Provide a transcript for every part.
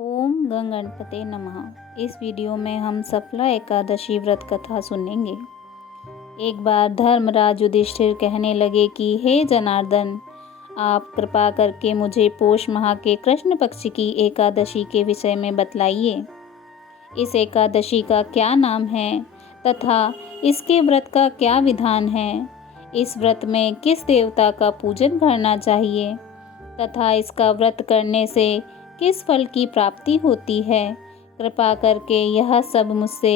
ओम गंग गणपते नमः। इस वीडियो में हम सफला एकादशी व्रत कथा सुनेंगे। एक बार धर्मराज युधिष्ठिर कहने लगे कि हे जनार्दन, आप कृपा करके मुझे पोष माह के कृष्ण पक्ष की एकादशी के विषय में बतलाइए। इस एकादशी का क्या नाम है तथा इसके व्रत का क्या विधान है। इस व्रत में किस देवता का पूजन करना चाहिए तथा इसका व्रत करने से किस फल की प्राप्ति होती है। कृपा करके यह सब मुझसे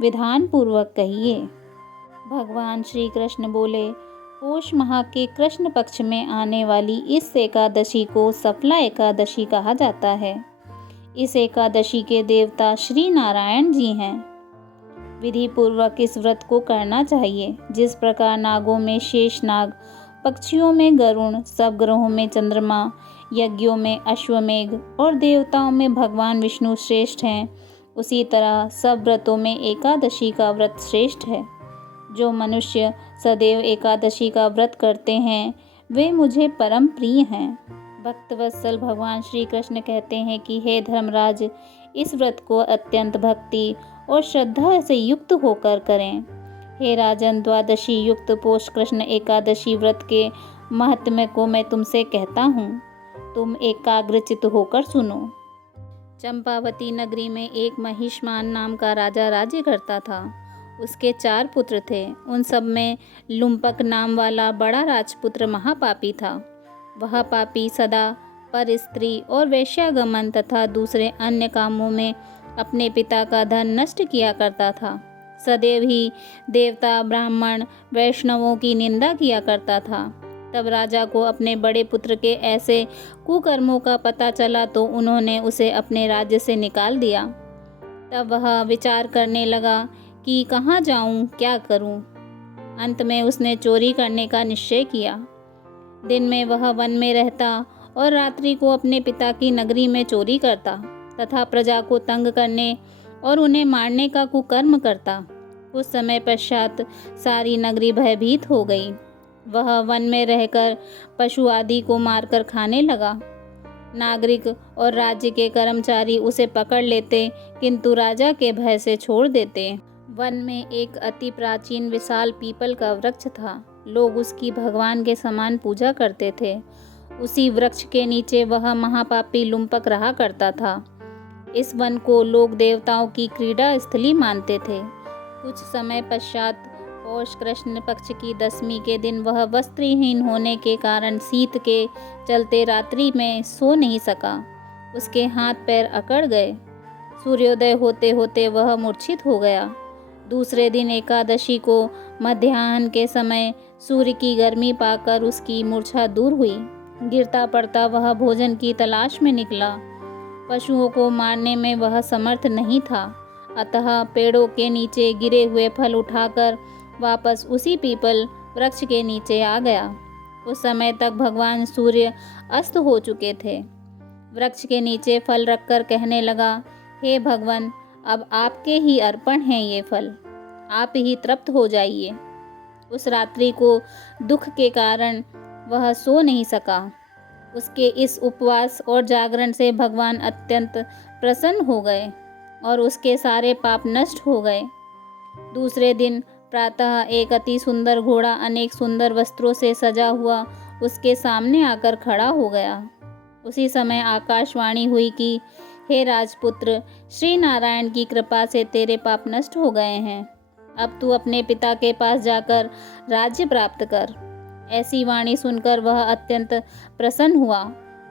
विधान पूर्वक कहिए। भगवान श्री कृष्ण बोले, पोष माह के कृष्ण पक्ष में आने वाली इस एकादशी को सफला एकादशी कहा जाता है। इस एकादशी के देवता श्री नारायण जी हैं। विधि पूर्वक इस व्रत को करना चाहिए। जिस प्रकार नागों में शेष नाग, पक्षियों में गरुण, सब ग्रहों में चंद्रमा, यज्ञों में अश्वमेघ और देवताओं में भगवान विष्णु श्रेष्ठ हैं, उसी तरह सब व्रतों में एकादशी का व्रत श्रेष्ठ है। जो मनुष्य सदैव एकादशी का व्रत करते हैं वे मुझे परम प्रिय हैं। भक्तवत्सल भगवान श्री कृष्ण कहते हैं कि हे धर्मराज, इस व्रत को अत्यंत भक्ति और श्रद्धा से युक्त होकर करें। हे राजन, द्वादशी युक्त पोष कृष्ण एकादशी व्रत के महात्म्य को मैं तुमसे कहता हूँ, तुम एकाग्रचित होकर सुनो। चंपावती नगरी में एक महिष्मान नाम का राजा राज्य करता था। उसके 4 पुत्र थे। उन सब में लुम्पक नाम वाला बड़ा राजपुत्र महापापी था। वह पापी सदा पर स्त्री और वेश्यागमन तथा दूसरे अन्य कामों में अपने पिता का धन नष्ट किया करता था। सदैव ही देवता, ब्राह्मण, वैष्णवों की निंदा किया करता था। तब राजा को अपने बड़े पुत्र के ऐसे कुकर्मों का पता चला तो उन्होंने उसे अपने राज्य से निकाल दिया। तब वह विचार करने लगा कि कहाँ जाऊँ, क्या करूँ। अंत में उसने चोरी करने का निश्चय किया। दिन में वह वन में रहता और रात्रि को अपने पिता की नगरी में चोरी करता तथा प्रजा को तंग करने और उन्हें मारने का कुकर्म करता। कुछ समय पश्चात सारी नगरी भयभीत हो गई। वह वन में रहकर पशु आदि को मारकर खाने लगा। नागरिक और राज्य के कर्मचारी उसे पकड़ लेते किंतु राजा के भय से छोड़ देते। वन में एक अति प्राचीन विशाल पीपल का वृक्ष था। लोग उसकी भगवान के समान पूजा करते थे। उसी वृक्ष के नीचे वह महापापी लुम्पक रहा करता था। इस वन को लोग देवताओं की क्रीड़ा स्थली मानते थे। कुछ समय पश्चात पौष कृष्ण पक्ष की 10वीं के दिन वह वस्त्रहीन होने के कारण शीत के चलते रात्रि में सो नहीं सका। उसके हाथ पैर अकड़ गए। सूर्योदय होते होते वह मूर्छित हो गया। दूसरे दिन एकादशी को मध्याह्न के समय सूर्य की गर्मी पाकर उसकी मूर्छा दूर हुई। गिरता पड़ता वह भोजन की तलाश में निकला। पशुओं को मारने में वह समर्थ नहीं था, अतः पेड़ों के नीचे गिरे हुए फल उठाकर वापस उसी पीपल वृक्ष के नीचे आ गया। उस समय तक भगवान सूर्य अस्त हो चुके थे। वृक्ष के नीचे फल रखकर कहने लगा, हे भगवान, अब आपके ही अर्पण हैं ये फल, आप ही तृप्त हो जाइए। उस रात्रि को दुख के कारण वह सो नहीं सका। उसके इस उपवास और जागरण से भगवान अत्यंत प्रसन्न हो गए और उसके सारे पाप नष्ट हो गए। दूसरे दिन प्रातः एक अति सुंदर घोड़ा अनेक सुंदर वस्त्रों से सजा हुआ उसके सामने आकर खड़ा हो गया। उसी समय आकाशवाणी हुई कि हे राजपुत्र, श्री नारायण की कृपा से तेरे पाप नष्ट हो गए हैं। अब तू अपने पिता के पास जाकर राज्य प्राप्त कर। ऐसी वाणी सुनकर वह अत्यंत प्रसन्न हुआ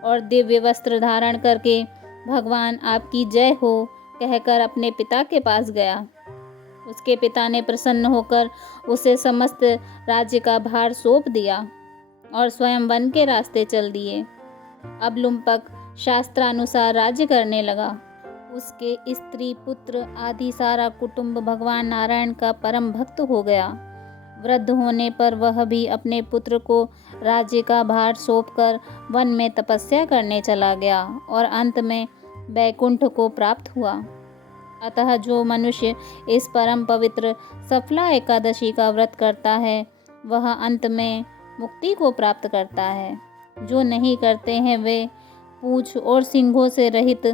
और दिव्य वस्त्र धारण करके भगवान आपकी जय हो कहकर अपने पिता के पास गया। उसके पिता ने प्रसन्न होकर उसे समस्त राज्य का भार सौंप दिया और स्वयं वन के रास्ते चल दिए। अब लुम्पक शास्त्रानुसार राज्य करने लगा। उसके स्त्री, पुत्र आदि सारा कुटुंब भगवान नारायण का परम भक्त हो गया। वृद्ध होने पर वह भी अपने पुत्र को राज्य का भार सौंपकर वन में तपस्या करने चला गया और अंत में वैकुंठ को प्राप्त हुआ। अतः जो मनुष्य इस परम पवित्र सफला एकादशी का व्रत करता है वह अंत में मुक्ति को प्राप्त करता है। जो नहीं करते हैं वे पूंछ और सींगों से रहित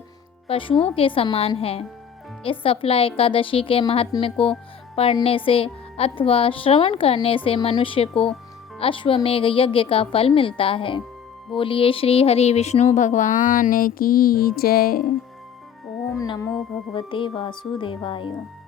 पशुओं के समान हैं। इस सफला एकादशी के महात्म्य को पढ़ने से अथवा श्रवण करने से मनुष्य को अश्वमेध यज्ञ का फल मिलता है। बोलिए श्री हरि विष्णु भगवान की जय। ओम नमो भगवते वासुदेवाय।